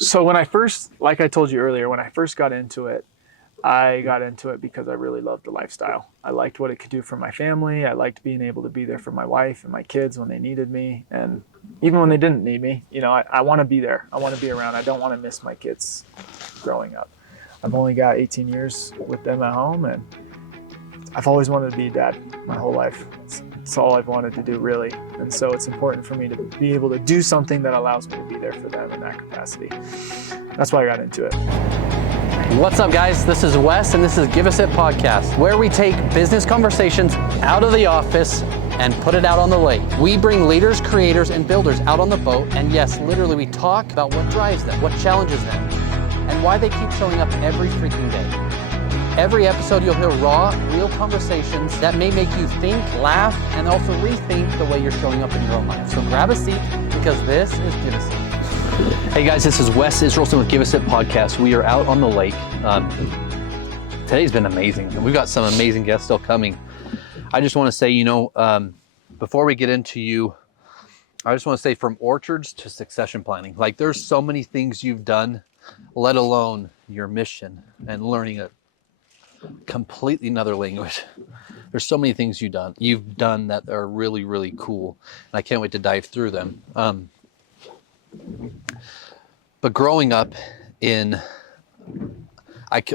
So when I first, like I told you earlier, when I first got into it, I got into it because I really loved the lifestyle. I liked what it could do for my family. I liked being able to be there for my wife and my kids when they needed me. And even when they didn't need me, I want to be there. I want to be around. I don't want to miss my kids growing up. I've only got 18 years with them at home, and I've always wanted to be a dad my whole life. It's all I've wanted to do, really. And so it's important for me to be able to do something that allows me to be there for them in that capacity. That's why I got into it. What's up, guys? This is Wes, and this is Give Us It Podcast, where we take business conversations out of the office and put it out on the lake. We bring leaders, creators, and builders out on the boat, and yes, literally we talk about what drives them, what challenges them, and why they keep showing up every freaking day. Every episode you'll hear raw, real conversations that may make you think, laugh, and also rethink the way you're showing up in your own life. So grab a seat, because this is Give Us It. Hey guys, this is Wes Israelson with Give Us It Podcast. We are out on the lake. Today's been amazing. We've got some amazing guests still coming. I just want to say, before we get into I just want to say, from orchards to succession planning, like there's so many things you've done, let alone your mission and learning a completely another language. There's so many things you've done that are really, really cool. And I can't wait to dive through them. But growing up in,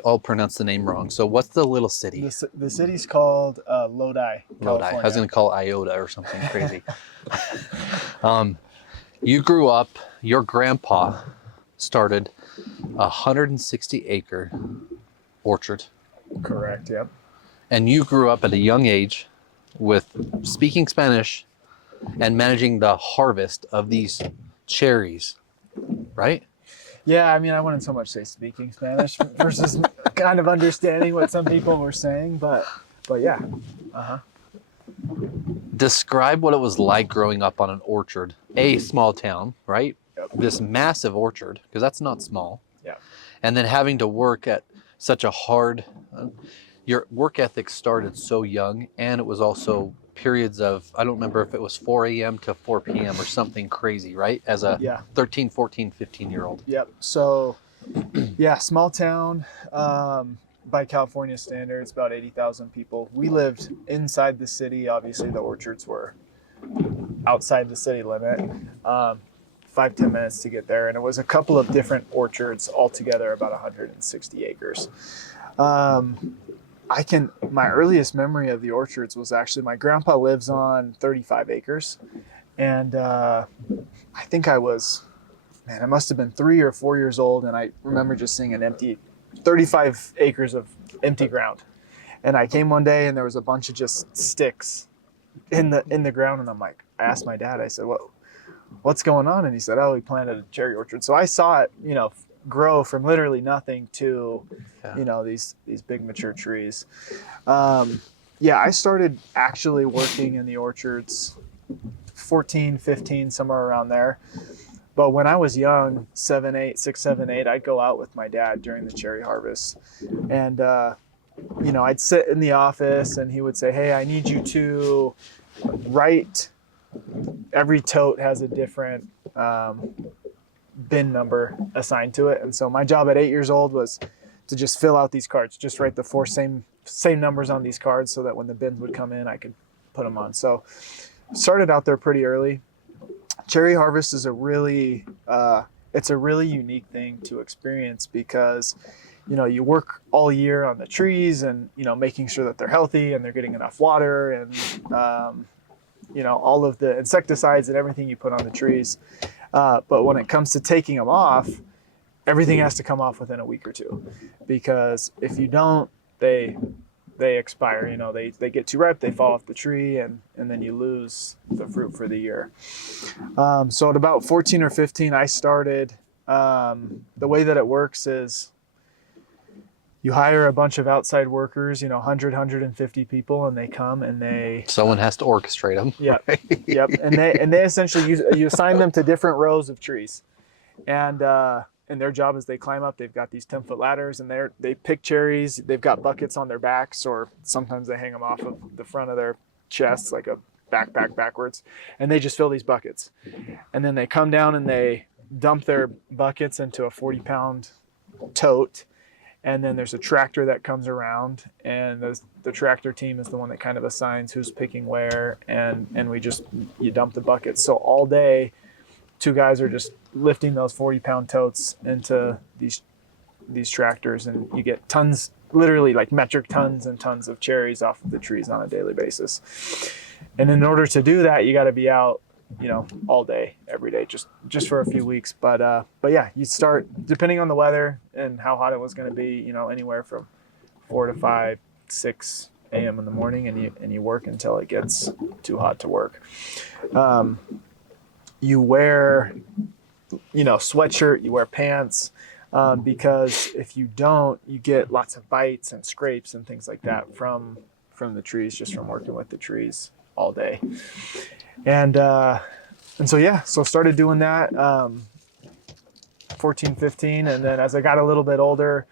I'll pronounce the name wrong. So what's the little city? The city's called Lodi, California. I was going to call it Iota or something crazy. You grew up, your grandpa started a 160-acre orchard. Correct, yep. And you grew up at a young age with speaking Spanish and managing the harvest of these cherries, right? Yeah, I mean, I wouldn't so much say speaking Spanish versus kind of understanding what some people were saying, but yeah. Describe what it was like growing up on an orchard, a small town, right? Yep. This massive orchard, because that's not small. Yeah. And then having to work at such a hard, your work ethic started so young, and it was also periods of, I don't remember if it was 4 a.m. to 4 p.m. or something crazy, right? As a 13, 14, 15-year-old. Yep. So, yeah, small town. By California standards, about 80,000 people. We lived inside the city. Obviously, the orchards were outside the city limit. 5-10 minutes to get there. And it was a couple of different orchards altogether, about 160 acres. My earliest memory of the orchards was actually, my grandpa lives on 35 acres. And I think I must have been 3 or 4 years old. And I remember just seeing 35 acres of empty ground. And I came one day and there was a bunch of just sticks in the ground. And I asked my dad, I said, what's going on? And he said, he planted a cherry orchard. So I saw it, grow from literally nothing to, these big mature trees. I started actually working in the orchards 14, 15, somewhere around there. But when I was young, 6, 7, 8, I'd go out with my dad during the cherry harvest. And, I'd sit in the office and he would say, hey, I need you to write, every tote has a different bin number assigned to it. And so my job at 8 years old was to just fill out these cards, just write the 4 same numbers on these cards so that when the bins would come in, I could put them on. So started out there pretty early. Cherry harvest is a really unique thing to experience because, you work all year on the trees and, making sure that they're healthy and they're getting enough water and, all of the insecticides and everything you put on the trees. But when it comes to taking them off, everything has to come off within a week or two, because if you don't, they expire, they get too ripe, they fall off the tree, and then you lose the fruit for the year. So at about 14 or 15, I started, the way that it works is you hire a bunch of outside workers, 100, 150 people, and they come and someone has to orchestrate them. Yep. Right? Yep. And they essentially, you assign them to different rows of trees. And their job is they climb up, they've got these 10-foot ladders, and they pick cherries. They've got buckets on their backs, or sometimes they hang them off of the front of their chests, like a backpack backwards. And they just fill these buckets. And then they come down and they dump their buckets into a 40-pound tote, and then there's a tractor that comes around, and the tractor team is the one that kind of assigns who's picking where, and you dump the buckets. So all day, 2 guys are just lifting those 40-pound totes into these tractors, and you get tons, literally like metric tons and tons of cherries off of the trees on a daily basis. And in order to do that, you got to be out, all day, every day, just for a few weeks. But yeah, you start, depending on the weather and how hot it was going to be, anywhere from 4 to 5, 6 a.m. in the morning, and you work until it gets too hot to work. You wear, sweatshirt, you wear pants, because if you don't, you get lots of bites and scrapes and things like that from the trees, just from working with the trees all day. And so started doing that 14, 15, and then as I got a little bit older,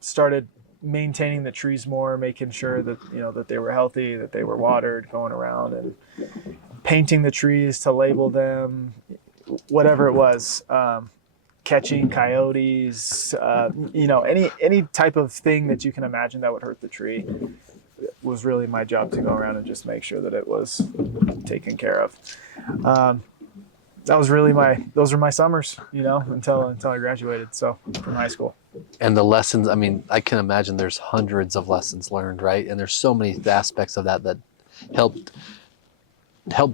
started maintaining the trees more, making sure that that they were healthy, that they were watered, going around and painting the trees to label them, whatever it was, catching coyotes, any type of thing that you can imagine that would hurt the tree. Was really my job to go around and just make sure that it was taken care of. That was really those were my summers, until I graduated, so from high school. And the lessons, I can imagine there's hundreds of lessons learned, right? And there's so many aspects of that helped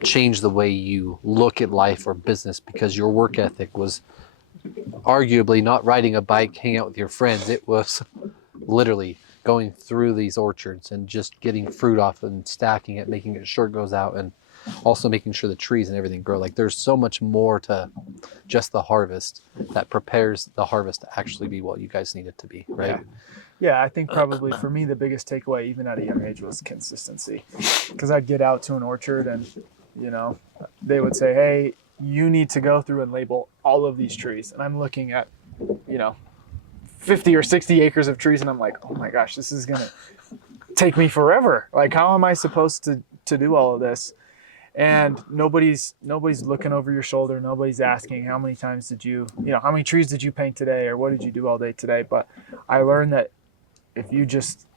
change the way you look at life or business, because your work ethic was arguably not riding a bike, hanging out with your friends. It was literally going through these orchards and just getting fruit off and stacking it, making sure it goes out, and also making sure the trees and everything grow. Like, there's so much more to just the harvest that prepares the harvest to actually be what you guys need it to be, right? Yeah, I think probably for me the biggest takeaway, even at a young age, was consistency. Because I'd get out to an orchard and, they would say, hey, you need to go through and label all of these trees. And I'm looking at, 50 or 60 acres of trees, and I'm like, oh my gosh, this is gonna take me forever. Like, how am I supposed to do all of this? And nobody's looking over your shoulder. Nobody's asking how many times how many trees did you paint today, or what did you do all day today? But I learned that if you just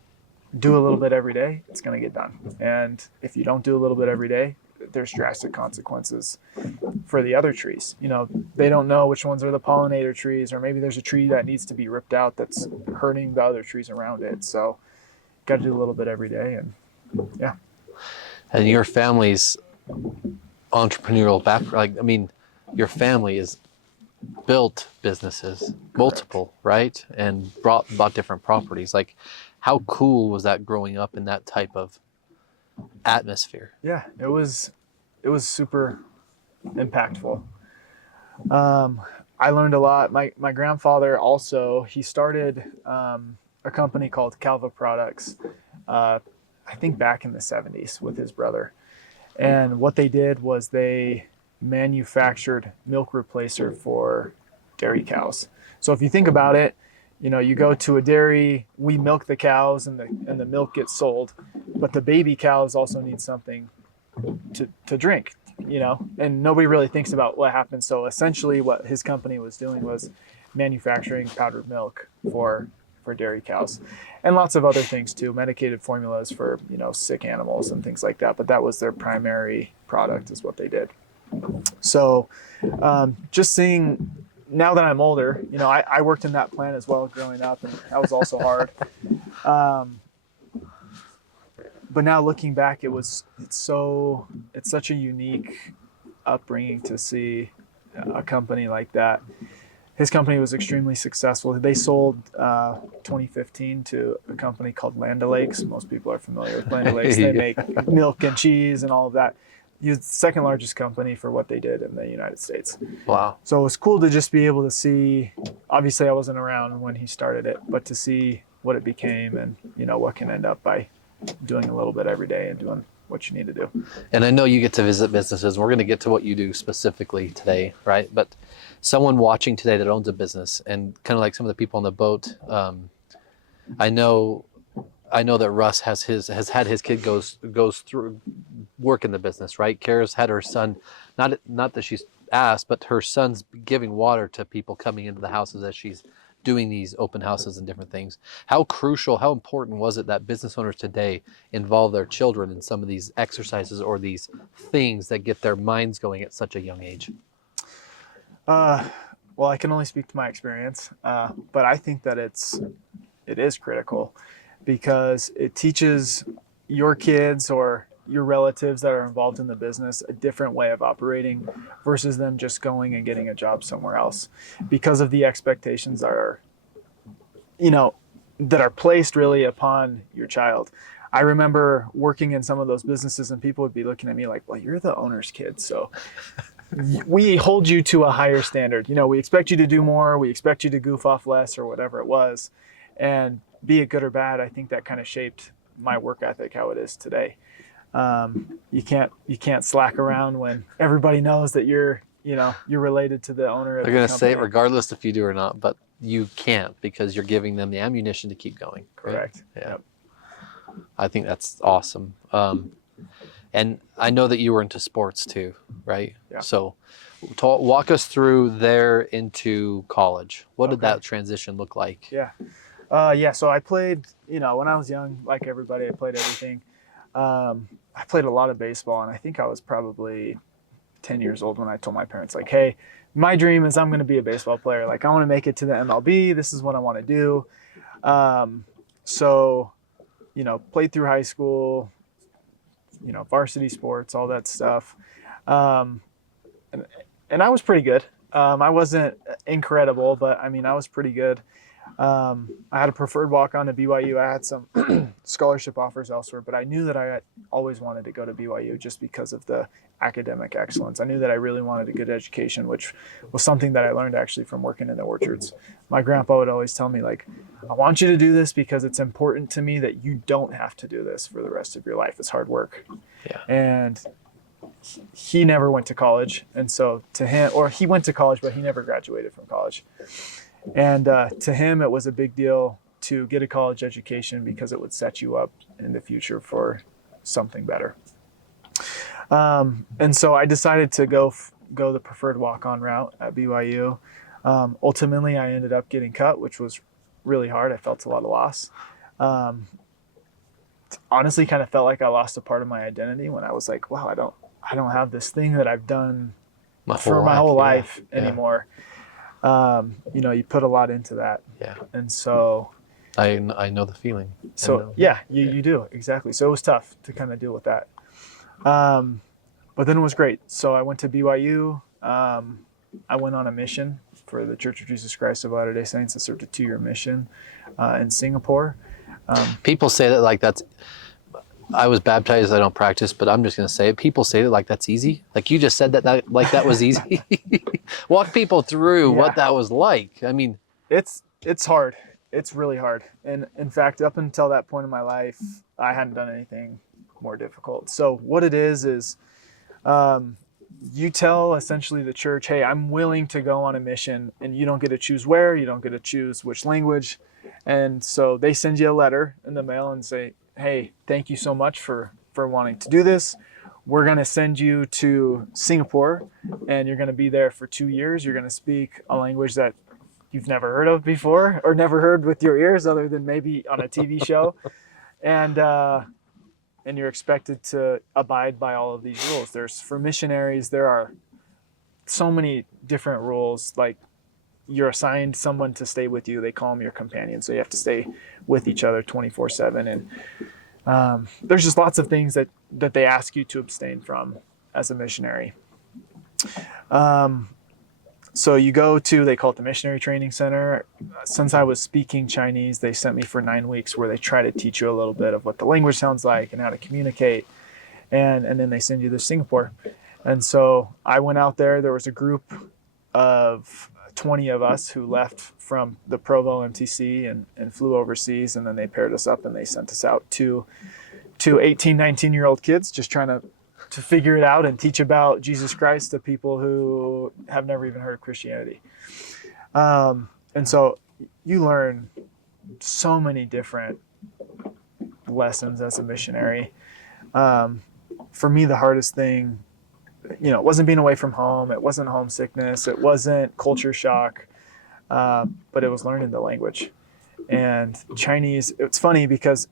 do a little bit every day, it's gonna get done. And if you don't do a little bit every day, there's drastic consequences for the other trees. They don't know which ones are the pollinator trees, or maybe there's a tree that needs to be ripped out that's hurting the other trees around it. So got to do a little bit every day. And yeah. And your family's entrepreneurial background, your family is built businesses, multiple, right? And bought different properties. Like, how cool was that growing up in that type of atmosphere? Yeah, it was super impactful. I learned a lot. My grandfather also, he started a company called Calva Products, I think back in the 70s with his brother. And what they did was they manufactured milk replacer for dairy cows. So if you think about it, you go to a dairy, we milk the cows and the milk gets sold, but the baby cows also need something to drink, and nobody really thinks about what happens. So essentially what his company was doing was manufacturing powdered milk for dairy cows, and lots of other things too, medicated formulas for, sick animals and things like that. But that was their primary product, is what they did. So just seeing, now that I'm older, I worked in that plant as well growing up, and that was also hard. But now looking back, it's such a unique upbringing to see a company like that. His company was extremely successful. They sold 2015 to a company called Land O'Lakes. Most people are familiar with Land O'Lakes. They make milk and cheese and all of that. He was the second largest company for what they did in the United States. Wow. So it was cool to just be able to see, obviously I wasn't around when he started it, but to see what it became and, what can end up by doing a little bit every day and doing what you need to do. And I know you get to visit businesses, and we're going to get to what you do specifically today, right? But someone watching today that owns a business, and kind of like some of the people on the boat, I know I know that Russ has had his kid goes through work in the business, right? Kara's had her son, not that she's asked, but her son's giving water to people coming into the houses as she's doing these open houses and different things. How crucial, how important was it that business owners today involve their children in some of these exercises or these things that get their minds going at such a young age? Well, I can only speak to my experience, but I think that it is critical because it teaches your kids or your relatives that are involved in the business a different way of operating versus them just going and getting a job somewhere else because of the expectations that are, that are placed really upon your child. I remember working in some of those businesses and people would be looking at me like, well, you're the owner's kid, so we hold you to a higher standard. We expect you to do more. We expect you to goof off less or whatever it was. And be it good or bad, I think that kind of shaped my work ethic, how it is today. You can't slack around when everybody knows that you're related to the owner of the company. They're going to say it regardless if you do or not, but you can't because you're giving them the ammunition to keep going. Right? Correct. Yeah. Yep. I think that's awesome. And I know that you were into sports too, right? Yeah. So walk us through there into college. What did that transition look like? Yeah. So I played, when I was young, like everybody, I played everything. I played a lot of baseball, and I think I was probably 10 years old when I told my parents, like, hey, my dream is I'm going to be a baseball player. Like, I want to make it to the MLB. This is what I want to do. So, played through high school, varsity sports, all that stuff. And I was pretty good. I wasn't incredible, but I was pretty good. I had a preferred walk-on to BYU. I had some scholarship offers elsewhere, but I knew that I had always wanted to go to BYU just because of the academic excellence. I knew that I really wanted a good education, which was something that I learned actually from working in the orchards. My grandpa would always tell me, like, I want you to do this because it's important to me that you don't have to do this for the rest of your life. It's hard work. Yeah. And he never went to college. And so to him, or he went to college, but he never graduated from college. And to him, it was a big deal to get a college education because it would set you up in the future for something better. And so I decided to go the preferred walk-on route at BYU. Ultimately, I ended up getting cut, which was really hard. I felt a lot of loss. Honestly, kind of felt like I lost a part of my identity when I was like, wow, I don't have this thing that I've done for my whole life anymore. You put a lot into that. Yeah. And so I know the feeling. So you do. Exactly. So it was tough to kind of deal with that. But then it was great. So I went to BYU. I went on a mission for the Church of Jesus Christ of Latter-day Saints. I served a 2-year mission in Singapore. People say that like that's, I was baptized, I don't practice, but I'm just going to say it. People say it like that's easy. Like you just said that like that was easy. Walk people through what that was like. It's hard. It's really hard. And in fact, up until that point in my life, I hadn't done anything more difficult. So what it is you tell essentially the church, hey, I'm willing to go on a mission, and you don't get to choose where, you don't get to choose which language. And so they send you a letter in the mail and say, hey, thank you so much for wanting to do this. We're going to send you to Singapore, and you're going to be there for 2 years. You're going to speak a language that you've never heard of before or never heard with your ears other than maybe on a TV show. And you're expected to abide by all of these rules. For missionaries, there are so many different rules. Like, you're assigned someone to stay with you. They call them your companion. So you have to stay with each other 24/7. And there's just lots of things that they ask you to abstain from as a missionary. So you go to, they call it the Missionary Training Center. Since I was speaking Chinese, they sent me for 9 weeks where they try to teach you a little bit of what the language sounds like and how to communicate. And then they send you to Singapore. And so I went out there. There was a group of 20 of us who left from the Provo MTC and flew overseas, and then they paired us up and they sent us out to 18, 19-year-old kids just trying to figure it out and teach about Jesus Christ to people who have never even heard of Christianity. And so you learn so many different lessons as a missionary. For me, the hardest thing, it wasn't being away from home. It wasn't homesickness. It wasn't culture shock, but it was learning the language. And Chinese, it's funny because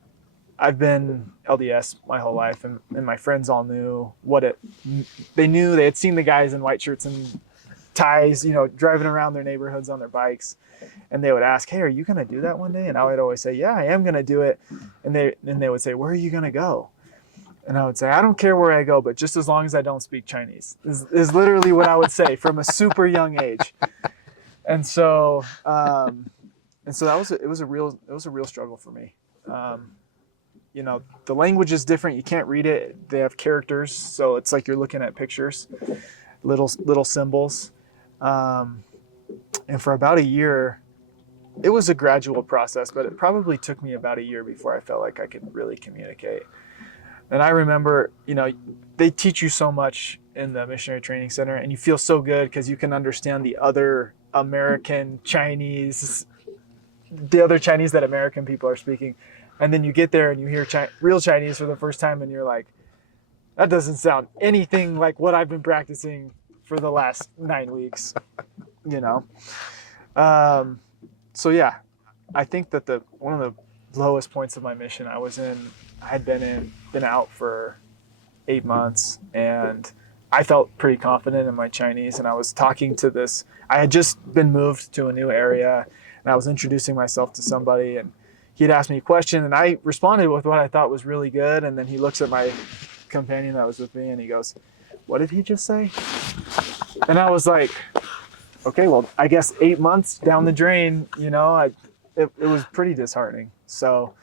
I've been LDS my whole life, and my friends all knew they had seen the guys in white shirts and ties, driving around their neighborhoods on their bikes. And they would ask, hey, are you going to do that one day? And I would always say, yeah, I am going to do it. And they would say, where are you going to go? And I would say, I don't care where I go, but just as long as I don't speak Chinese is literally what I would say from a super young age. And so it was a real struggle for me. The language is different. You can't read it. They have characters. So it's like you're looking at pictures, little symbols. And for about a year, it was a gradual process, but it probably took me about a year before I felt like I could really communicate. And I remember, they teach you so much in the missionary training center, and you feel so good because you can understand the other Chinese that American people are speaking. And then you get there and you hear real Chinese for the first time, and you're like, that doesn't sound anything like what I've been practicing for the last 9 weeks, So yeah, I think that one of the lowest points of my mission I had been out for 8 months, and I felt pretty confident in my Chinese. And I was talking to I had just been moved to a new area, and I was introducing myself to somebody, and he'd asked me a question, and I responded with what I thought was really good. And then he looks at my companion that was with me, and he goes, what did he just say? And I was like, okay, well, I guess 8 months down the drain, it was pretty disheartening. So,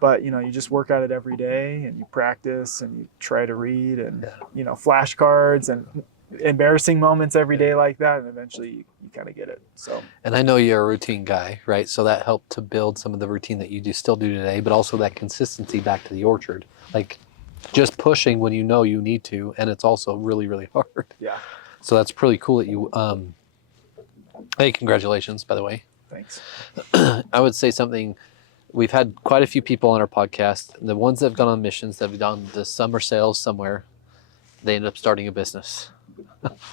but you just work at it every day, and you practice, and you try to read, and flashcards and embarrassing moments every day like that, and eventually you kind of get it. So. And I know you're a routine guy, right? So that helped to build some of the routine that you still do today, but also that consistency back to the orchard, like just pushing when you know you need to, and it's also really, really hard. Yeah. So that's pretty cool that you. Hey, congratulations, by the way. Thanks. I would say something. We've had quite a few people on our podcast. The ones that have gone on missions, that have done the summer sales somewhere, they end up starting a business.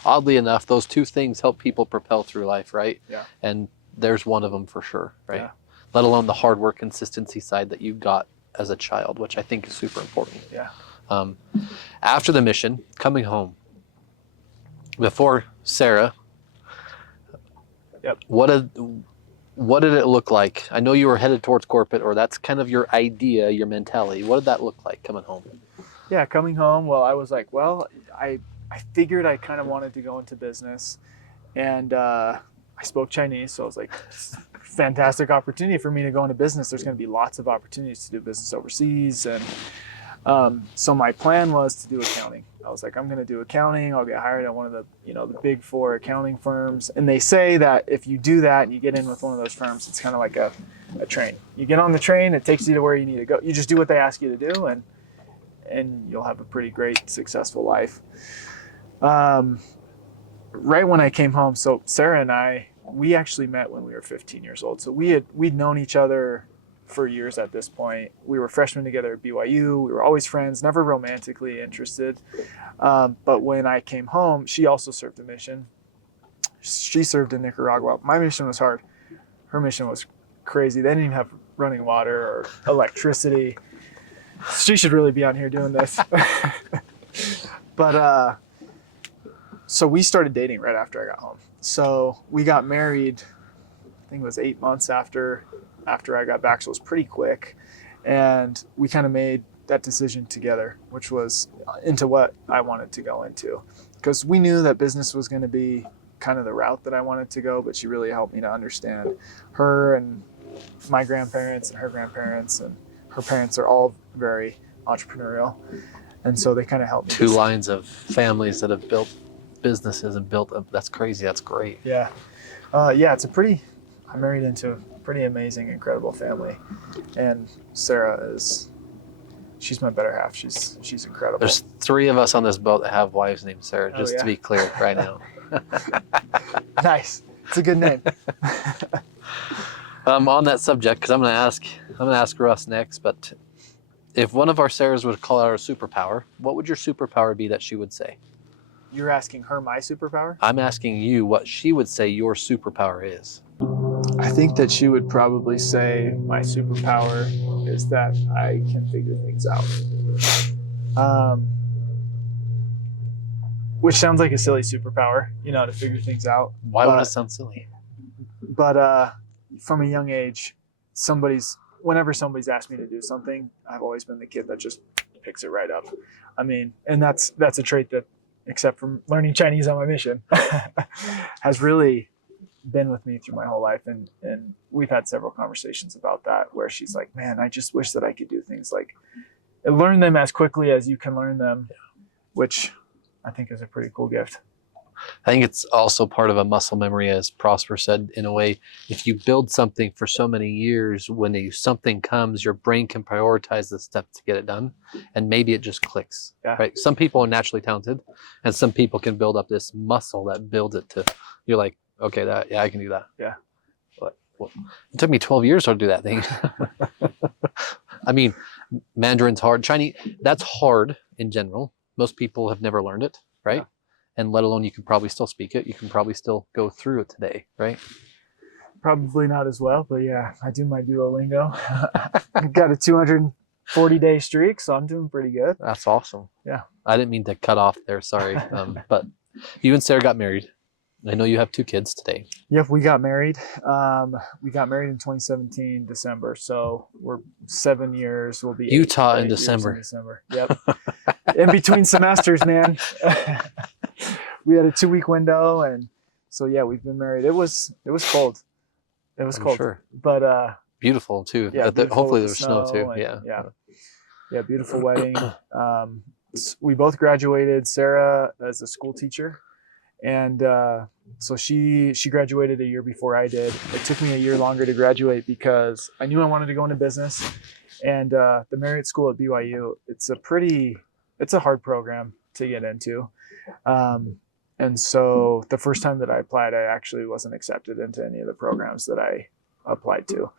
Oddly enough, those two things help people propel through life, right? Yeah. And there's one of them for sure, right? Yeah. Let alone the hard work, consistency side that you got as a child, which I think is super important. Yeah. After the mission, coming home, before Sarah, yep. What did it look like? I know you were headed towards corporate, or that's kind of your idea, your mentality. What did that look like coming home? Yeah, coming home, well, I was like, I figured I kind of wanted to go into business, and I spoke Chinese, so I was like, fantastic opportunity for me to go into business. There's going to be lots of opportunities to do business overseas, and so my plan was to do accounting. I was like, I'm going to do accounting. I'll get hired at one of the the big 4 accounting firms. And they say that if you do that and you get in with one of those firms, it's kind of like a train. You get on the train, it takes you to where you need to go. You just do what they ask you to do, and you'll have a pretty great, successful life. Right when I came home, so Sarah and we actually met when we were 15 years old. So we'd known each other for years at this point. We were freshmen together at BYU. We were always friends, never romantically interested. But when I came home, she also served a mission. She served in Nicaragua. My mission was hard. Her mission was crazy. They didn't even have running water or electricity. She should really be on here doing this. But so we started dating right after I got home. So we got married, I think it was 8 months after I got back, so it was pretty quick. And we kind of made that decision together, which was into what I wanted to go into. Because we knew that business was going to be kind of the route that I wanted to go, but she really helped me to understand her and my grandparents and her grandparents, and her parents are all very entrepreneurial. And so they kind of helped me. Two lines of families that have built businesses and built up. That's crazy. That's great. Yeah. I'm married into a pretty amazing, incredible family. And Sarah she's my better half. She's incredible. There's 3 of us on this boat that have wives named Sarah, just to be clear right now. Nice. It's a good name. On that subject, because I'm gonna ask Russ next, but If one of our Sarahs would call out a superpower, what would your superpower be that she would say? You're asking her my superpower? I'm asking you what she would say your superpower is. I think that she would probably say my superpower is that I can figure things out. Which sounds like a silly superpower, to figure things out. Why would it sound silly? But from a young age, whenever somebody's asked me to do something, I've always been the kid that just picks it right up. I mean, and that's a trait that, except from learning Chinese on my mission, has really been with me through my whole life. And we've had several conversations about that, where she's like, man, I just wish that I could do things like learn them as quickly as you can learn them, which I think is a pretty cool gift. I think it's also part of a muscle memory, as Prosper said, in a way. If you build something for so many years, when something comes, your brain can prioritize the steps to get it done, and maybe it just clicks. Yeah. Right? Some people are naturally talented, and some people can build up this muscle that builds it to, you're like, okay, I can do that. Yeah. But, well, it took me 12 years to do that thing. I mean, Mandarin's hard. Chinese, that's hard in general. Most people have never learned it, right? Yeah. And let alone you can probably still speak it. You can probably still go through it today, right? Probably not as well, but yeah, I do my Duolingo. I've got a 240-day streak, so I'm doing pretty good. That's awesome. Yeah. I didn't mean to cut off there, sorry. But you and Sarah got married. I know you have 2 kids today. Yep, we got married. We got married in 2017, December. So we're 7 years. We'll be Utah eight in December. Yep. In between semesters, man. We had a 2-week window, and so yeah, we've been married. It was cold. It was cold, sure. But beautiful too. Yeah, hopefully there was snow too. Yeah, beautiful wedding. We both graduated. Sarah as a school teacher, and so she graduated a year before I did. It took me a year longer to graduate because I knew I wanted to go into business, and the Marriott School at BYU, it's a hard program to get into. And so the first time that I applied, I actually wasn't accepted into any of the programs that I applied to.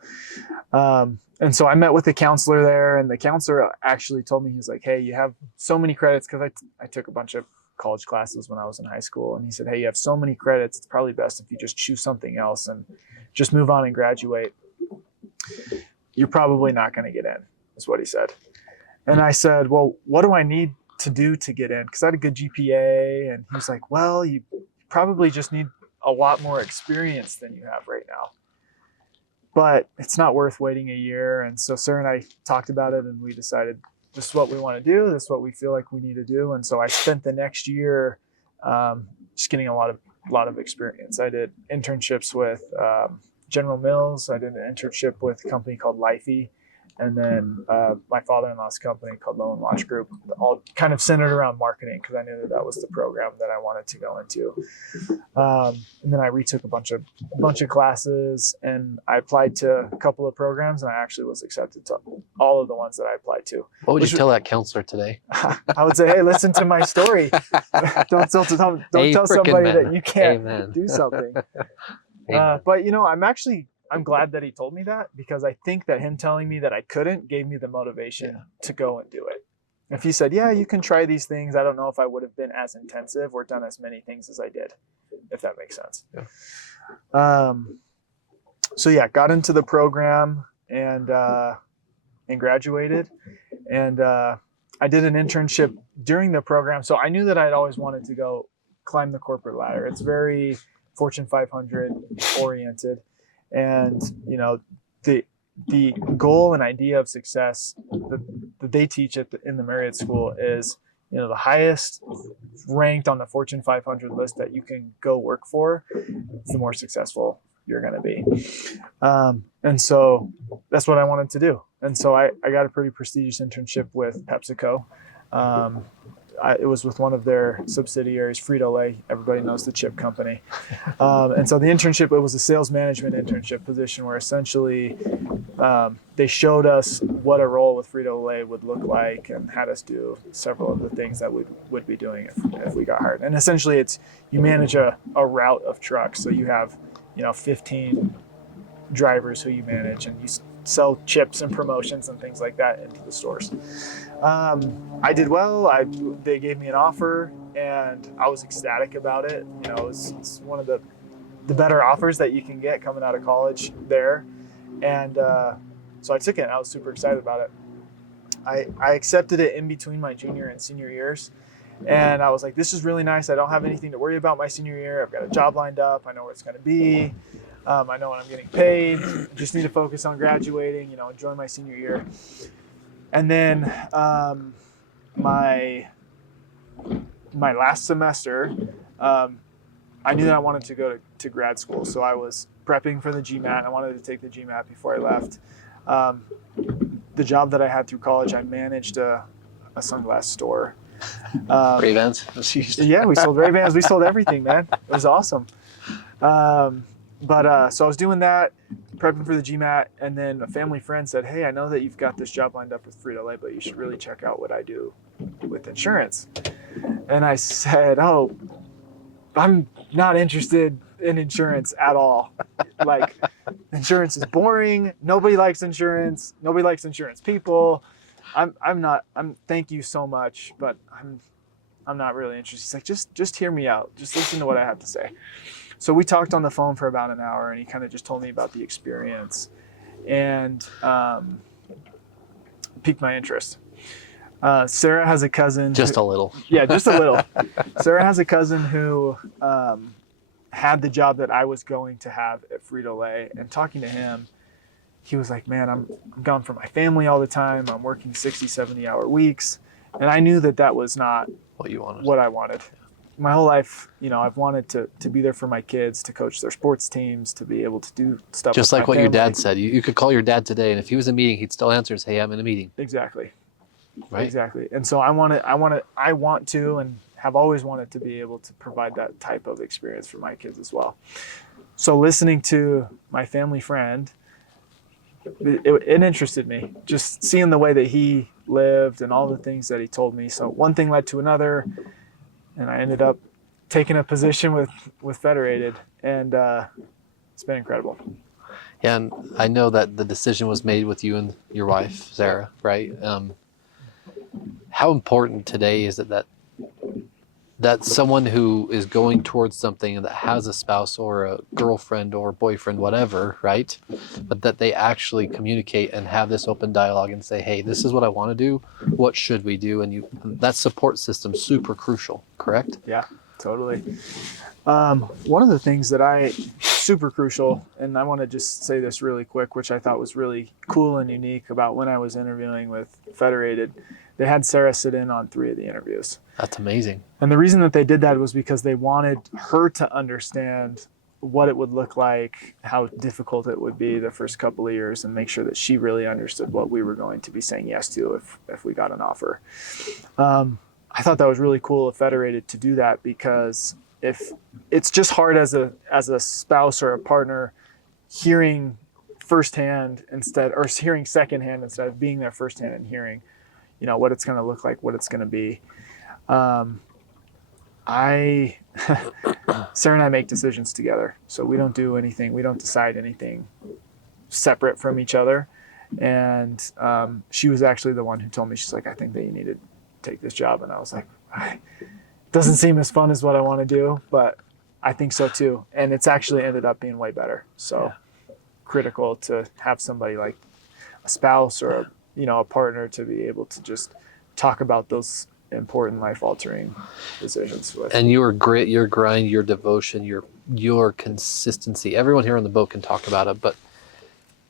And so I met with the counselor there, and the counselor actually told me, he's like, hey, you have so many credits, because I took a bunch of college classes when I was in high school. And he said, hey, you have so many credits, it's probably best if you just choose something else and just move on and graduate. You're probably not going to get in, is what he said. And I said, well, what do I need to do to get in? Because I had a good GPA. And he was like, well, you probably just need a lot more experience than you have right now, but it's not worth waiting a year. And so Sarah and I talked about it, and we decided this is what we want to do. This is what we feel like we need to do. And so I spent the next year just getting a lot of experience. I did internships with General Mills. I did an internship with a company called Lifey. And then my father-in-law's company called Low and Watch Group, all kind of centered around marketing, because I knew that was the program that I wanted to go into. And then I retook a bunch of classes, and I applied to a couple of programs, and I actually was accepted to all of the ones that I applied to. What would you tell that counselor today? I would say, hey, listen to my story. Don't tell somebody that you can't do something. But I'm glad that he told me that, because I think that him telling me that I couldn't gave me the motivation to go and do it. If he said, yeah, you can try these things, I don't know if I would have been as intensive or done as many things as I did, if that makes sense. Yeah. So yeah, got into the program and graduated. And I did an internship during the program. So I knew that I'd always wanted to go climb the corporate ladder. It's very Fortune 500 oriented. And, the goal and idea of success that they teach in the Marriott School is, the highest ranked on the Fortune 500 list that you can go work for, the more successful you're going to be. And so that's what I wanted to do. And so I got a pretty prestigious internship with PepsiCo. It was with one of their subsidiaries, Frito-Lay. Everybody knows the chip company. And so the internship, it was a sales management internship position, where essentially they showed us what a role with Frito-Lay would look like, and had us do several of the things that we would be doing if we got hired. And essentially you manage a route of trucks. So you have 15 drivers who you manage, and you sell chips and promotions and things like that into the stores. I did well. They gave me an offer, and I was ecstatic about it. You know, it's one of the better offers that you can get coming out of college there. And so I took it, and I was super excited about it. I accepted it in between my junior and senior years. And I was like, this is really nice. I don't have anything to worry about my senior year. I've got a job lined up. I know where it's going to be. I know when I'm getting paid. Just need to focus on graduating, you know, enjoy my senior year. And then my last semester, I knew that I wanted to go to grad school. So I was prepping for the GMAT. I wanted to take the GMAT before I left. The job that I had through college, I managed a sunglass store. Ray-Bans? Yeah, we sold Ray-Bans. We sold everything, man. It was awesome. So I was doing that, prepping for the GMAT, and then a family friend said, hey, I know that you've got this job lined up with Frito-Lay, but you should really check out what I do with insurance. And I said, oh, I'm not interested in insurance at all. Like, insurance is boring. Nobody likes insurance. Nobody likes insurance people. Thank you so much, but I'm not really interested. He's like, just hear me out. Just listen to what I have to say. So we talked on the phone for about an hour, and he kind of just told me about the experience and piqued my interest. Sarah has a cousin. Just a little. Yeah, just a little. Sarah has a cousin who had the job that I was going to have at Frito-Lay, and talking to him, he was like, man, I'm gone from my family all the time. I'm working 60, 70-hour weeks. And I knew that was not what I wanted. My whole life, you know, I've wanted to be there for my kids, to coach their sports teams, to be able to do stuff just with like my what family. your dad said. You could call your dad today, and if he was in a meeting, he'd still answer, hey, I'm in a meeting. Exactly. Right? Exactly. And so I want to and have always wanted to be able to provide that type of experience for my kids as well. So listening to my family friend, it interested me, just seeing the way that he lived and all the things that he told me. So one thing led to another, and I ended up taking a position with Federated, and it's been incredible. Yeah, and I know that the decision was made with you and your wife, Sarah, right? How important today is it that someone who is going towards something that has a spouse or a girlfriend or boyfriend, whatever, right? But that they actually communicate and have this open dialogue and say, hey, this is what I want to do. What should we do? And that support system is super crucial, correct? Yeah, totally. One of the things that super crucial, and I want to just say this really quick, which I thought was really cool and unique about when I was interviewing with Federated, they had Sarah sit in on 3 of the interviews. That's amazing. And the reason that they did that was because they wanted her to understand what it would look like, how difficult it would be the first couple of years, and make sure that she really understood what we were going to be saying yes to if we got an offer. I thought that was really cool of Federated to do that, because if it's just hard as a spouse or a partner hearing firsthand or hearing secondhand instead of being there firsthand and hearing, you know, what it's going to look like, what it's going to be. Sarah and I make decisions together, so we don't do anything. We don't decide anything separate from each other. And she was actually the one who told me, she's like, I think that you need to take this job. And I was like, doesn't seem as fun as what I want to do, but I think so too. And it's actually ended up being way better. So critical to have somebody like a spouse or a partner to be able to just talk about those important life-altering decisions with. And your grit, your grind, your devotion, your consistency. Everyone here on the boat can talk about it, but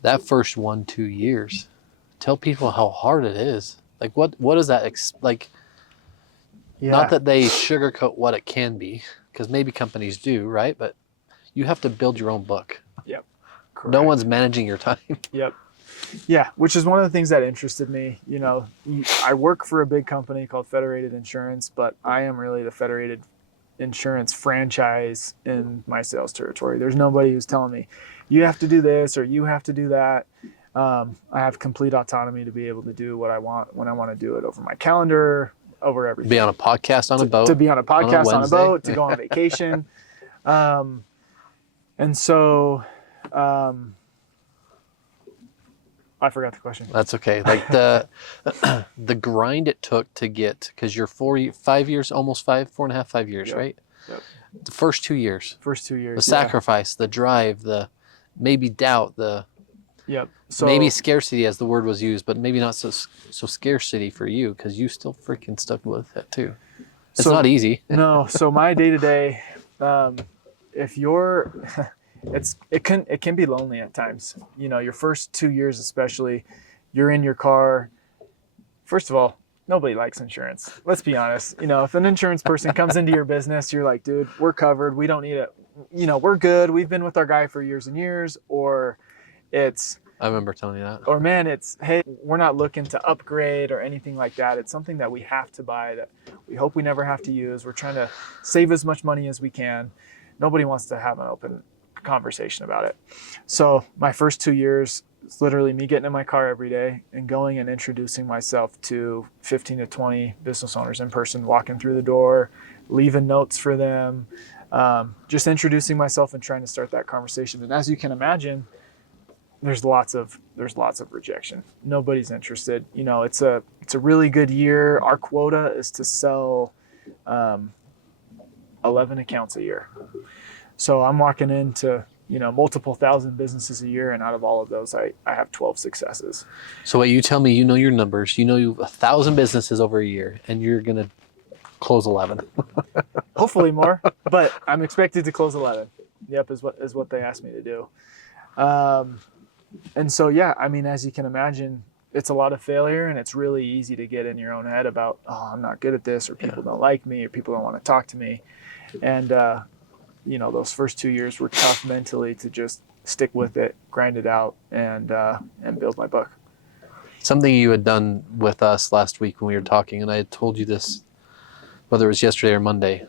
that first 1-2 years, tell people how hard it is. Like what is that like? Yeah. Not that they sugarcoat what it can be, because maybe companies do, right? But you have to build your own book. Yep. Correct. No one's managing your time. Yep. Yeah, which is one of the things that interested me. You know, I work for a big company called Federated Insurance, but I am really the Federated Insurance franchise in my sales territory. There's nobody who's telling me, you have to do this or you have to do that. I have complete autonomy to be able to do what I want when I want to do it, over my calendar, over everything. Be on a podcast on a boat. To be on a podcast on a boat, to go on vacation. And so I forgot the question. That's okay. Like the the grind it took to get, because you're 5 years, almost 4.5 years, Yep. right? Yep. The first 2 years, First 2 years. the sacrifice, the drive, the maybe doubt, the Yep. So maybe scarcity, as the word was used, but maybe not so scarcity for you, because you still freaking stuck with it too. It's not easy. No. So my day to day, if you're, it can be lonely at times. You know, your first 2 years especially, you're in your car. First of all, nobody likes insurance. Let's be honest. You know, if an insurance person comes into your business, you're like, dude, we're covered. We don't need it. You know, we're good. We've been with our guy for years and years. Or it's, I remember telling you that. or man, it's, hey, we're not looking to upgrade or anything like that. It's something that we have to buy that we hope we never have to use. We're trying to save as much money as we can. Nobody wants to have an open conversation about it. So my first 2 years, it's literally me getting in my car every day and going and introducing myself to 15 to 20 business owners in person, walking through the door, leaving notes for them, just introducing myself and trying to start that conversation. And as you can imagine, there's lots of rejection. Nobody's interested. You know, it's a really good year. Our quota is to sell 11 accounts a year. So I'm walking into, you know, multiple thousand businesses a year, and out of all of those, I have 12 successes. So what you tell me, you know your numbers, you know you 1,000 businesses over a year, and you're gonna close 11. Hopefully more, but I'm expected to close 11. Yep, is what they asked me to do. And so, yeah, I mean, as you can imagine, it's a lot of failure, and it's really easy to get in your own head about, oh, I'm not good at this, or people don't like me, or people don't want to talk to me. And, you know, those first 2 years were tough mentally to just stick with it, grind it out, and build my book. Something you had done with us last week when we were talking, and I had told you this, whether it was yesterday or Monday,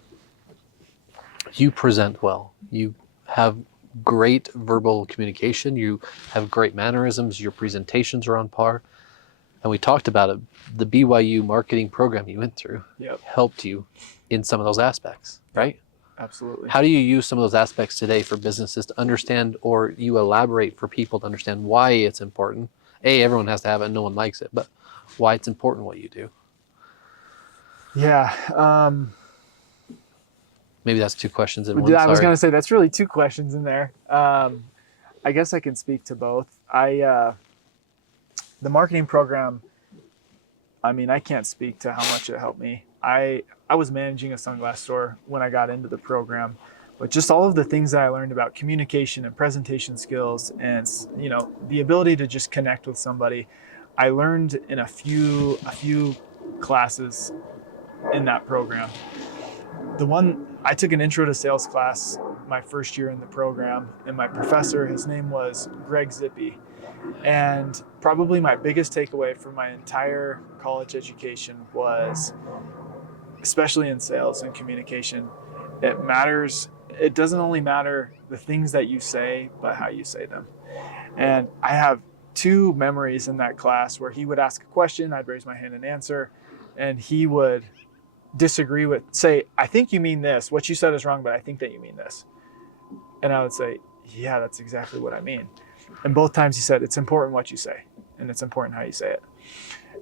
you present well. You have great verbal communication. You have great mannerisms. Your presentations are on par. And we talked about it. The BYU marketing program you went through helped you in some of those aspects, right? Absolutely. How do you use some of those aspects today for businesses to understand, or you elaborate for people to understand why it's important? Everyone has to have it and no one likes it, but why it's important what you do? Yeah. Maybe that's two questions in one. I was going to say, that's really two questions in there. I guess I can speak to both. The marketing program, I mean, I can't speak to how much it helped me. I was managing a sunglass store when I got into the program, but just all of the things that I learned about communication and presentation skills, and, you know, the ability to just connect with somebody, I learned in a few classes in that program. I took an intro to sales class my first year in the program, and my professor, his name was Greg Zippy. And probably my biggest takeaway from my entire college education was, especially in sales and communication, it matters. It doesn't only matter the things that you say, but how you say them. And I have two memories in that class where he would ask a question, I'd raise my hand and answer, and he would disagree with, say, I think you mean this. What you said is wrong, but I think that you mean this. And I would say, yeah, that's exactly what I mean. And both times he said, it's important what you say, and it's important how you say it.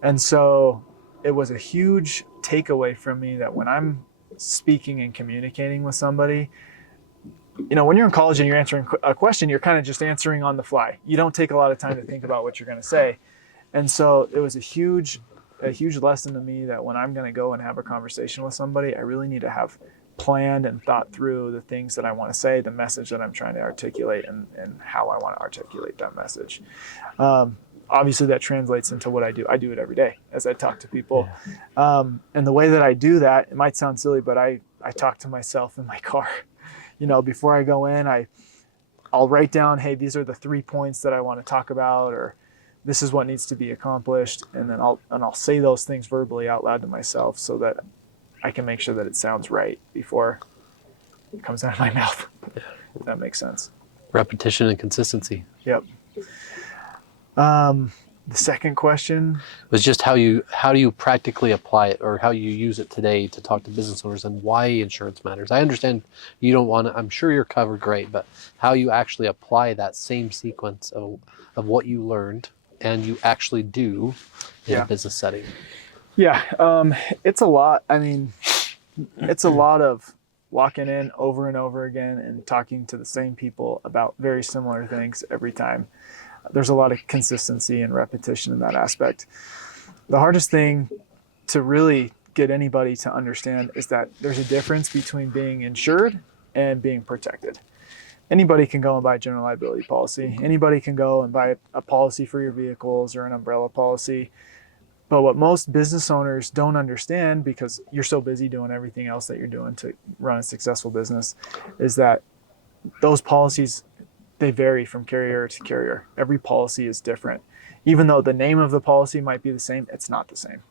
And so it was a huge takeaway from me that when I'm speaking and communicating with somebody, you know, when you're in college and you're answering a question, you're kind of just answering on the fly. You don't take a lot of time to think about what you're going to say. And so it was a huge lesson to me that when I'm going to go and have a conversation with somebody, I really need to have planned and thought through the things that I want to say, the message that I'm trying to articulate, and how I want to articulate that message. Obviously that translates into what I do. I do it every day as I talk to people. And the way that I do that, it might sound silly, but I talk to myself in my car. You know, before I go in, I'll write down, hey, these are the 3 points that I want to talk about, or this is what needs to be accomplished. And then I'll say those things verbally out loud to myself so that I can make sure that it sounds right before it comes out of my mouth. If that makes sense. Repetition and consistency. Yep. The second question was just how do you practically apply it, or how you use it today to talk to business owners, and why insurance matters. I understand you don't want to, I'm sure you're covered great, but how you actually apply that same sequence of what you learned and you actually do in Yeah. a business setting? Yeah, it's a lot. I mean, it's a lot of walking in over and over again and talking to the same people about very similar things every time. There's a lot of consistency and repetition in that aspect. The hardest thing to really get anybody to understand is that there's a difference between being insured and being protected. Anybody can go and buy a general liability policy. Anybody can go and buy a policy for your vehicles or an umbrella policy. But what most business owners don't understand, because you're so busy doing everything else that you're doing to run a successful business, is that those policies, they vary from carrier to carrier. Every policy is different. Even though the name of the policy might be the same, it's not the same.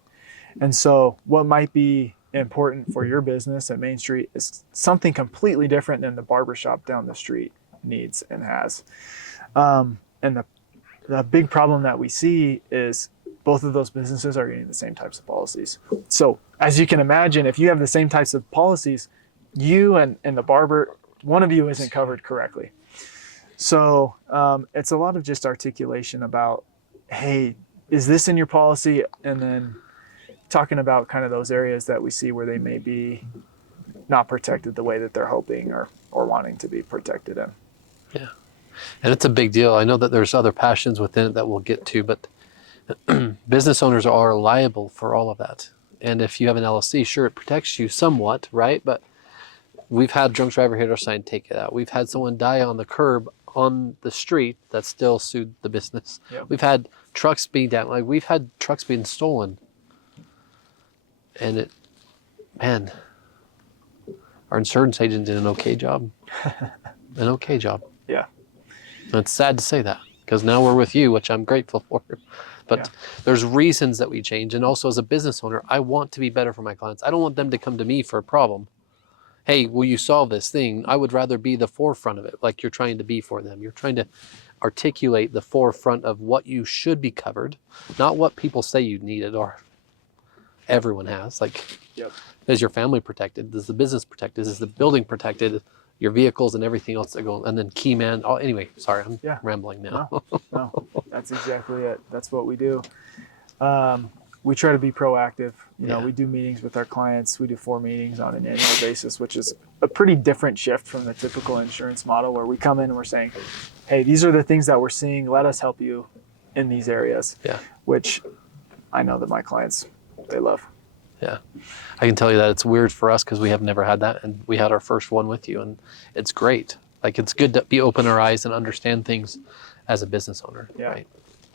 And so what might be important for your business at Main Street is something completely different than the barbershop down the street needs and has. And the big problem that we see is both of those businesses are getting the same types of policies. So as you can imagine, if you have the same types of policies, you and the barber, one of you isn't covered correctly. So it's a lot of just articulation about, hey, is this in your policy? And then talking about kind of those areas that we see where they may be not protected the way that they're hoping or wanting to be protected in. Yeah. And it's a big deal. I know that there's other passions within it that we'll get to, but business owners are liable for all of that. And if you have an LLC, sure, it protects you somewhat, right? But we've had drunk driver hit our sign, take it out. We've had someone die on the curb on the street that still sued the business. Yep. We've had trucks being down, like we've had trucks being stolen. And it, man, our insurance agent did an okay job. An okay job. Yeah. And it's sad to say that because now we're with you, which I'm grateful for. But there's reasons that we change. And also as a business owner, I want to be better for my clients. I don't want them to come to me for a problem. Hey, will you solve this thing? I would rather be the forefront of it, like you're trying to be for them. You're trying to articulate the forefront of what you should be covered, not what people say you needed or everyone has. Like, Yep. Is your family protected? Is the business protected? Is the building protected? Your vehicles and everything else that go, and then key man. Oh, anyway, sorry, I'm rambling now. No, that's exactly it. That's what we do. We try to be proactive. You know, we do meetings with our clients. We do 4 meetings on an annual basis, which is a pretty different shift from the typical insurance model where we come in and we're saying, hey, these are the things that we're seeing. Let us help you in these areas, which I know that my clients, they love. Yeah, I can tell you that it's weird for us because we have never had that, and we had our first one with you, and it's great. Like, it's good to be open our eyes and understand things as a business owner. Yeah. Right?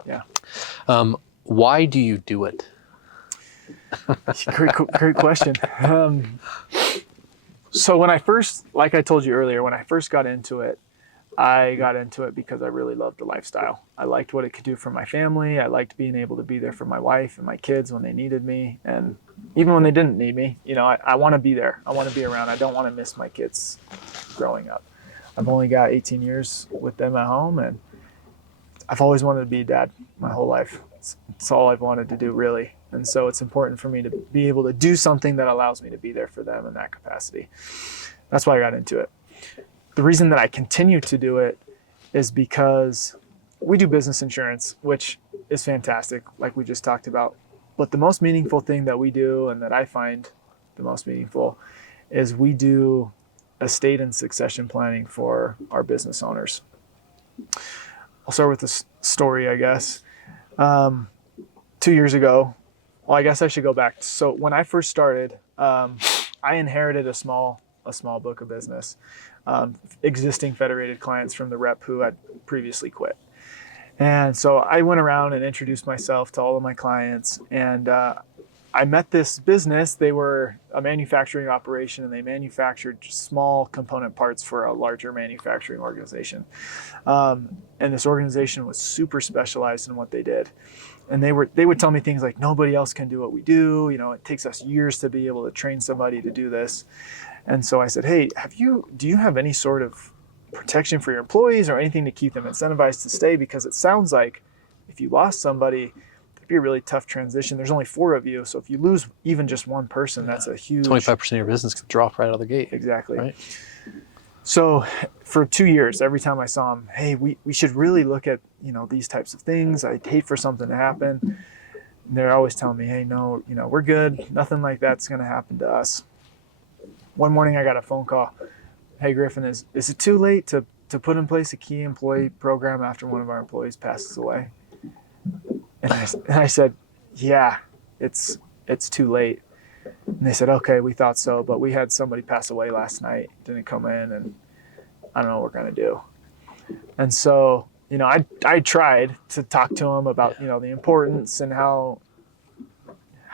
Yeah. Why do you do it? Great question. So when I first, like I told you earlier, when I first got into it, I got into it because I really loved the lifestyle. I liked what it could do for my family. I liked being able to be there for my wife and my kids when they needed me. And even when they didn't need me, you know, I want to be there. I want to be around. I don't want to miss my kids growing up. I've only got 18 years with them at home, and I've always wanted to be a dad my whole life. It's all I've wanted to do, really. And so it's important for me to be able to do something that allows me to be there for them in that capacity. That's why I got into it. The reason that I continue to do it is because we do business insurance, which is fantastic, like we just talked about. But the most meaningful thing that we do, and that I find the most meaningful, is we do estate and succession planning for our business owners. I'll start with this story, I guess. 2 years ago, well, I guess I should go back. So when I first started, I inherited a small book of business, existing Federated clients from the rep who had previously quit. And so I went around and introduced myself to all of my clients, and I met this business. They were a manufacturing operation, and they manufactured small component parts for a larger manufacturing organization. And this organization was super specialized in what they did. And they would tell me things like, nobody else can do what we do. You know, it takes us years to be able to train somebody to do this. And so I said, hey, do you have any sort of protection for your employees or anything to keep them incentivized to stay? Because it sounds like if you lost somebody, it'd be a really tough transition. There's only 4 of you. So if you lose even just one person, that's a huge... 25% of your business could drop right out of the gate. Exactly. Right? So for 2 years, every time I saw him, hey, we should really look at, these types of things. I'd hate for something to happen. And they're always telling me, hey, no, we're good. Nothing like that's going to happen to us. One morning I got a phone call. Hey, Griffin, is it too late to put in place a key employee program after one of our employees passes away? And I said, yeah, it's too late. And they said, okay, we thought so, but we had somebody pass away last night, didn't come in, and I don't know what we're going to do. And so, I tried to talk to him about, the importance and how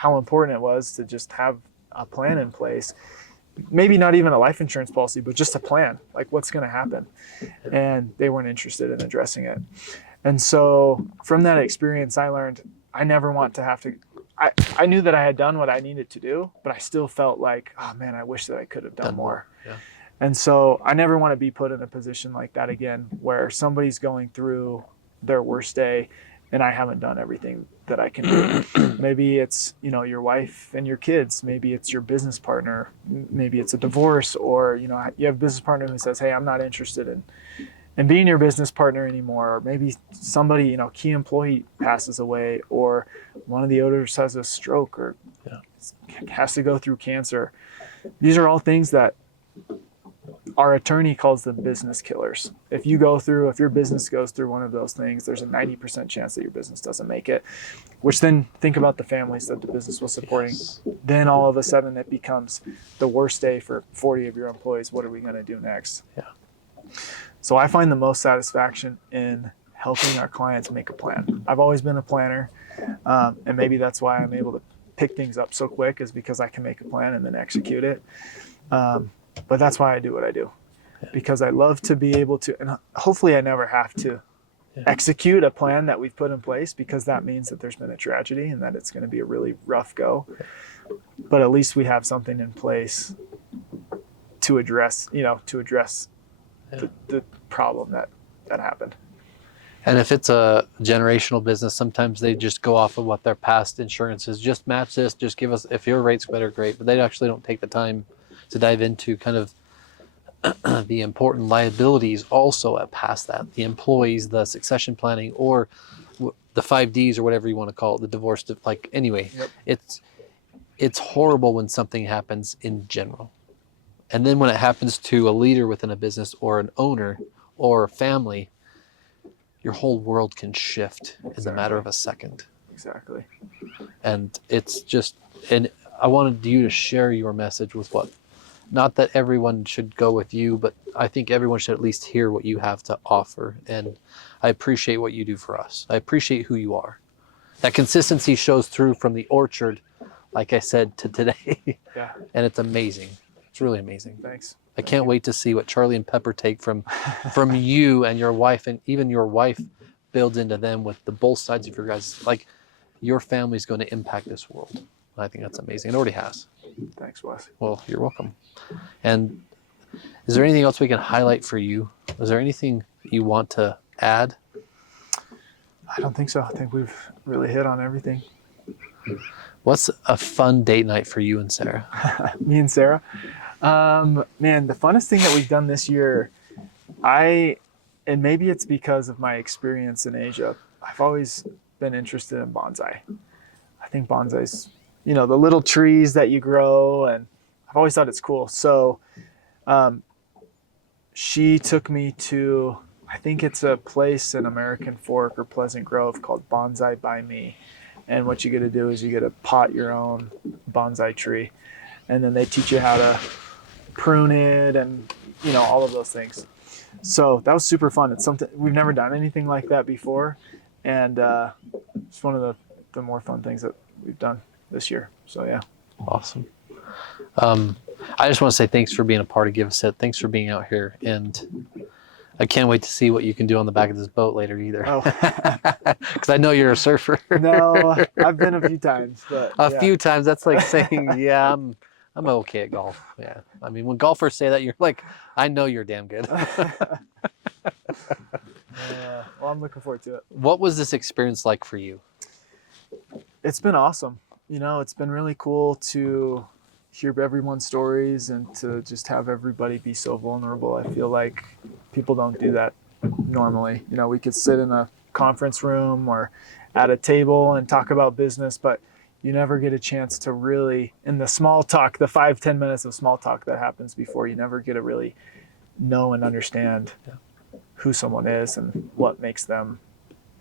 important it was to just have a plan in place. Maybe not even a life insurance policy, but just a plan, like what's going to happen. And they weren't interested in addressing it. And so from that experience, I learned I never want to have to, I knew that I had done what I needed to do, but I still felt like, oh man, I wish that I could have done more. Yeah. And so I never want to be put in a position like that again, where somebody's going through their worst day and I haven't done everything that I can do. Maybe it's, your wife and your kids. Maybe it's your business partner. Maybe it's a divorce, or, you have a business partner who says, hey, I'm not interested in being your business partner anymore. Or maybe somebody, key employee passes away, or one of the owners has a stroke, or has to go through cancer. These are all things that our attorney calls them business killers. If your business goes through one of those things, there's a 90% chance that your business doesn't make it, which then think about the families that the business was supporting. Yes. Then all of a sudden it becomes the worst day for 40 of your employees. What are we going to do next? Yeah. So I find the most satisfaction in helping our clients make a plan. I've always been a planner, and maybe that's why I'm able to pick things up so quick, is because I can make a plan and then execute it. But that's why I do what I do, because I love to be able to, and hopefully I never have to execute a plan that we've put in place, because that means that there's been a tragedy and that it's going to be a really rough go. But at least we have something in place to address, the problem that happened. And if it's a generational business, sometimes they just go off of what their past insurance is. Just match this, just give us, if your rate's better, great. But they actually don't take the time to dive into kind of the important liabilities also at past that. The employees, the succession planning, or the 5Ds, or whatever you want to call it, the divorce, anyway. Yep. It's horrible when something happens in general. And then when it happens to a leader within a business, or an owner, or a family, your whole world can shift in the matter of a second. Exactly. And it's just, and I wanted you to share your message with not that everyone should go with you, but I think everyone should at least hear what you have to offer. And I appreciate what you do for us. I appreciate who you are. That consistency shows through from the orchard, like I said, to today. Yeah. And it's amazing. It's really amazing. Thanks. I can't wait to see what Charlie and Pepper take from you and your wife, and even your wife builds into them with the both sides of your guys. Like, your family's going to impact this world. I think that's amazing. It already has. Thanks, Wes. Well, you're welcome. And is there anything else we can highlight for you? Is there anything you want to add? I don't think so. I think we've really hit on everything. What's a fun date night for you and Sarah? Me and Sarah? Man, the funnest thing that we've done this year, and maybe it's because of my experience in Asia, I've always been interested in bonsai. I think bonsai's, the little trees that you grow, and I've always thought it's cool. So she took me to, I think it's a place in American Fork or Pleasant Grove called Bonsai by Me. And what you get to do is you get to pot your own bonsai tree, and then they teach you how to prune it and, all of those things. So that was super fun. It's something, we've never done anything like that before. And it's one of the more fun things that we've done this year. So yeah. Awesome. I just want to say thanks for being a part of Give Us It. Thanks for being out here. And I can't wait to see what you can do on the back of this boat later either. Oh. Because I know you're a surfer. No, I've been a few times. But a few times. That's like saying, yeah, I'm okay at golf. Yeah. I mean, when golfers say that, you're like, I know you're damn good. Well, I'm looking forward to it. What was this experience like for you? It's been awesome. It's been really cool to hear everyone's stories and to just have everybody be so vulnerable. I feel like people don't do that normally. You know, we could sit in a conference room or at a table and talk about business, but you never get a chance to really, in the small talk, the 5-10 minutes of small talk that happens before, you never get to really know and understand who someone is and what makes them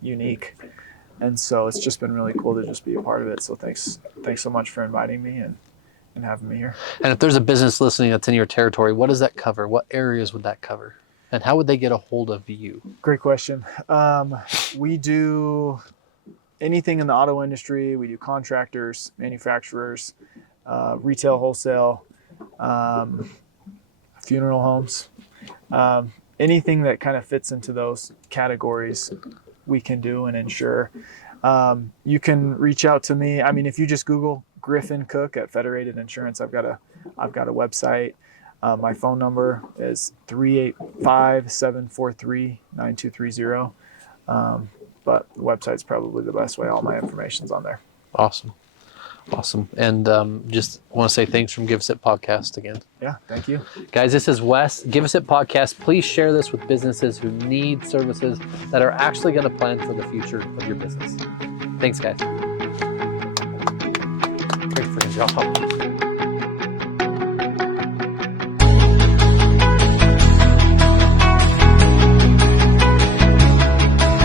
unique. And so it's just been really cool to just be a part of it. So thanks so much for inviting me and having me here. And if there's a business listening that's in your territory, what does that cover? What areas would that cover? And how would they get a hold of you? Great question. We do anything in the auto industry. We do contractors, manufacturers, retail, wholesale, funeral homes, anything that kind of fits into those categories we can do and insure. You can reach out to me. I mean, if you just Google Griffin Cook at Federated Insurance, I've got a website. My phone number is 385-743-9230. But the website's probably the best way. All my information's on there. Awesome. And just want to say thanks from Give Us It Podcast again. Yeah, thank you. Guys, this is Wes, Give Us It Podcast. Please share this with businesses who need services that are actually going to plan for the future of your business. Thanks, guys. Great freaking job.